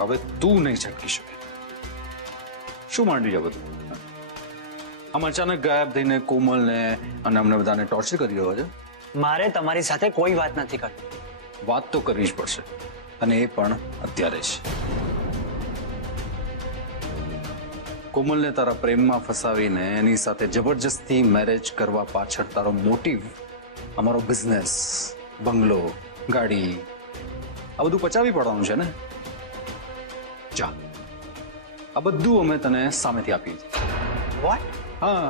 હવે તું નહીં છટકી શકે. શું માંડી છે બધું? આમ અચાનક ગાયબ થઈને કોમલને અને અમને બધાને ટોર્ચર કરી રહ્યો છે. મારે તમારી સાથે કોઈ વાત નથી કરવી. વાત તો કરવી જ પડશે, અને એ પણ અત્યારે જ. કોમલને તારા પ્રેમમાં ફસાવીને એની સાથે જબરજસ્તી મેરેજ કરવા પાછળ તારો મોટિવ અમારો બિઝનેસ, બંગલો, ગાડી આ બધું પચાવી પડવાનું છે ને? જા, આ બધું અમે તને સામેથી આપીએ છીએ. વોટ? હા,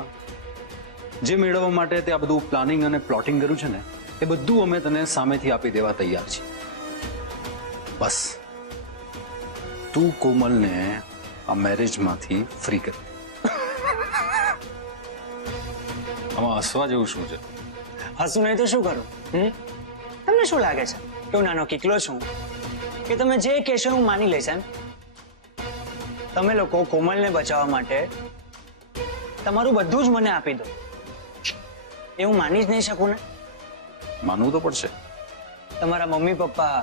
જે મેળવવા માટે તે આ બધું પ્લાનિંગ અને પ્લોટિંગ કર્યું છે ને, એ બધું અમે તને સામેથી આપી દેવા તૈયાર છીએ. બસ તું કોમલને આ મેરેજમાંથી ફ્રી કરી. આમાં હસવા જેવું શું છે? હસું નહીં તો શું કરું? તમને શું લાગે છે કે હું નાનો કિકલો છું કે તમે જે કહેશો હું માની લઈશ એમ? તમે લોકો કોમલને બચાવવા માટે તમારું બધું જ મને આપી દો એ હું માની જ નહીં શકું ને? માનવું તો પડશે. તમારા મમ્મી પપ્પા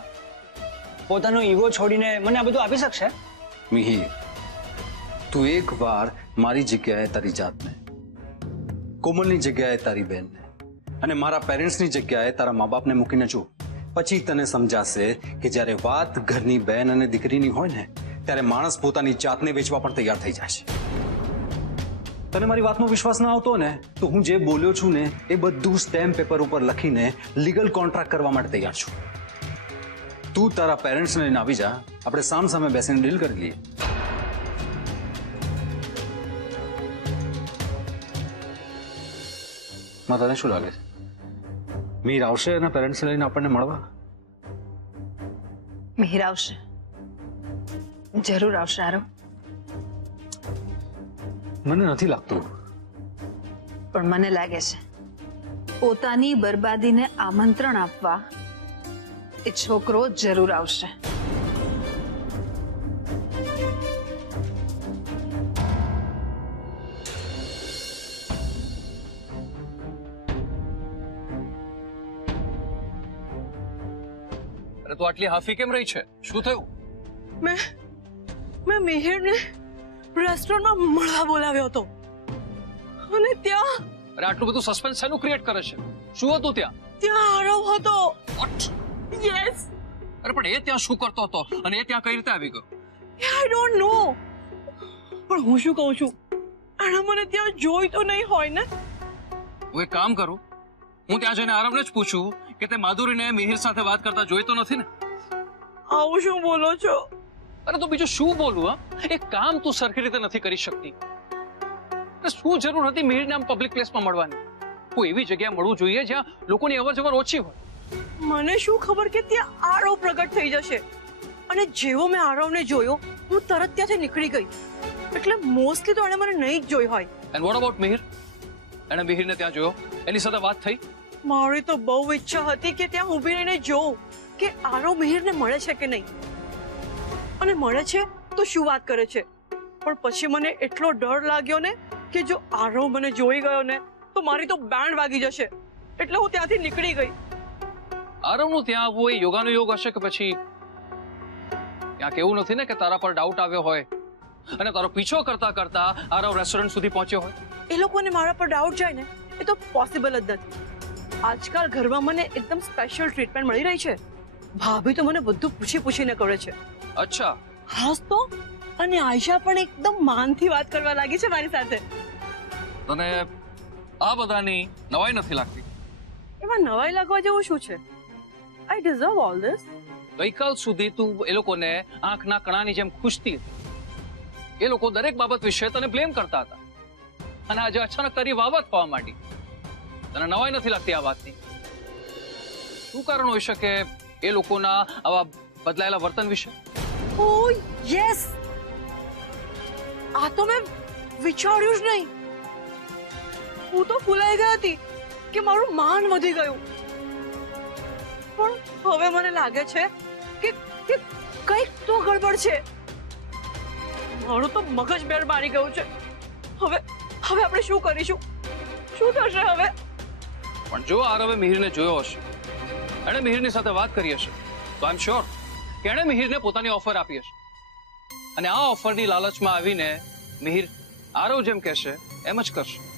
પોતાનો ઈગો છોડીને મને આ બધું આપી શકશે? મિહિર, તું એક વાર મારી જગ્યાએ તારી જાતને, કોમલની જગ્યાએ તારી બહેનને અને મારા પેરેન્ટ્સની જગ્યાએ તારા મા બાપને મૂકીને જો. પછી તને સમજાશે કે જ્યારે વાત ઘરની બહેન અને દીકરીની હોય ને, ત્યારે માણસ પોતાની જાતને વેચવા પણ તૈયાર થઈ જાય છે. તને મારી વાતનો વિશ્વાસ ના આવતો ને, તો હું જે બોલ્યો છું ને એ બધું સ્ટેમ્પ પેપર ઉપર લખીને લીગલ કોન્ટ્રાક્ટ કરવા માટે તૈયાર છું. તું તારા પેરેન્ટ્સને લઈને આવી જા, આપણે સામ સામે બેસીને ડીલ કરી લઈએ. માં તને શું લાગે છે, મીર આવશે એના પેરેન્ટ્સને લઈને આપણને મળવા? મિહિર આવશે, જરૂર આવશે. આરો મને નથી લાગતું. પણ મને લાગે છે પોતાની બરબાદીને આમંત્રણ આપવા એ છોકરો જરૂર આવશે. અરે તું આટલી હાફી કેમ રહી છે? શું થયું? મેં મિહિરને રેસ્ટોરન્ટમાં મળવા બોલાવ્યો હતો અને ત્યાં અરે આટલું બધું સસ્પેન્સ શેનું ક્રિએટ કરે છે? શું હતું ત્યાં? આરવ હતો. What? યસ. અરે પણ એ ત્યાં શું કરતો હતો અને એ ત્યાં કઈ રીતે આવી ગયો? I don't know. પણ હું શું કહું છું, આણે મને ત્યાં જોઈ તો નહીં હોય ને? હું એક કામ કરું, હું ત્યાં જઈને આરવને જ પૂછું કે તે માધુરીને મિહિર સાથે વાત કરતા જોઈ તો નથી ને? આવું શું બોલો છો? અરે તો બીજું શું બોલું? હા, એક કામ તું સરખી રીતે નથી કરી શકતી. શું જરૂર હતી મિહિરને આમ પબ્લિક પ્લેસમાં મળવાની? કોઈ એવી જગ્યાએ મળવું જોઈએ જ્યાં લોકોની અવરજવર ઓછી હોય. મને શું ખબર કે ત્યાં આરવ પ્રગટ થઈ જશે. અને જેવો મેં આરવને જોયો, હું તરત ત્યાંથી નીકળી ગઈ. એટલે મોસ્ટલી તો એણે મને નહીં જ જોઈ હોય. And what about Mihir? એણે મિહિરને ત્યાં જોયો, એની સાથે વાત થઈ? મારી તો બહુ ઈચ્છા હતી કે ત્યાં ઊભી રહીને જોઉં કે આરવ મિહિરને મળે છે કે નહીં, અને મળે છે તો શું વાત કરે છે. પણ પછી મને એટલો ડર લાગ્યો ને કે જો આરવ મને જોઈ ગયો ને તો મારી તો બેન્ડ વાગી જશે. એટલે હું ત્યાંથી નીકળી ગઈ. આરવનું ત્યાં આવવું એ યોગાનો યોગ હશે કે પછી ક્યાંક એવું નથી ને કે તારા પર ડાઉટ આવ્યો હોય અને તારો પીછો કરતા કરતા આરવ રેસ્ટોરન્ટ સુધી પહોંચ્યો હોય? એ લોકોને મારા પર ડાઉટ જાય ને એ તો પોસિબલ જ નથી. આજકાલ ઘરમાં મને એકદમ સ્પેશિયલ ટ્રીટમેન્ટ મળી રહી છે. ભાભી તો મને બધું પૂછીને કરે છે. અચ્છા. હાસ તો. અને આયશા પણ એકદમ માનથી વાત કરવા લાગી છે મારી સાથે. તને આ બધાની નવાઈ નથી લાગતી? એમાં નવાઈ લાગવા જેવું શું છે? આઈ ડિઝર્વ ઓલ ધીસ. ગઈકાલ સુધી તું એ લોકોને આંખના કણાની જેમ ખુશતી હતી. એ લોકો દરેક બાબત વિશે તને બ્લેમ કરતા હતા અને આજે અચાનક તારી વાવા થવા માંડી. તને નવાઈ નથી લાગતી આ વાતની? શું કારણ હોઈ શકે એ લોકોના આવા બદલાયેલા વર્તન વિશે? ઓ યસ, આ તો મેં વિચાર્યું જ નહીં. હું તો ફૂલાઈ ગઈ હતી કે મારું માન વધી ગયું. પણ હવે મને લાગે છે કે કંઈક તો ગડબડ છે. મારું તો મગજ બેર મારી ગયું છે. હવે આપણે શું કરીશું? શું થશે હવે? પણ જો આરવે મિહિરને જોયો હશે, એણે મિહિરની સાથે વાત કરી હશે, તો આઈ એમ શ્યોર કે એણે મિહિરને પોતાની ઓફર આપી હશે. અને આ ઓફરની લાલચમાં આવીને મિહિર આરવ જેમ કહેશે એમ જ કરશે.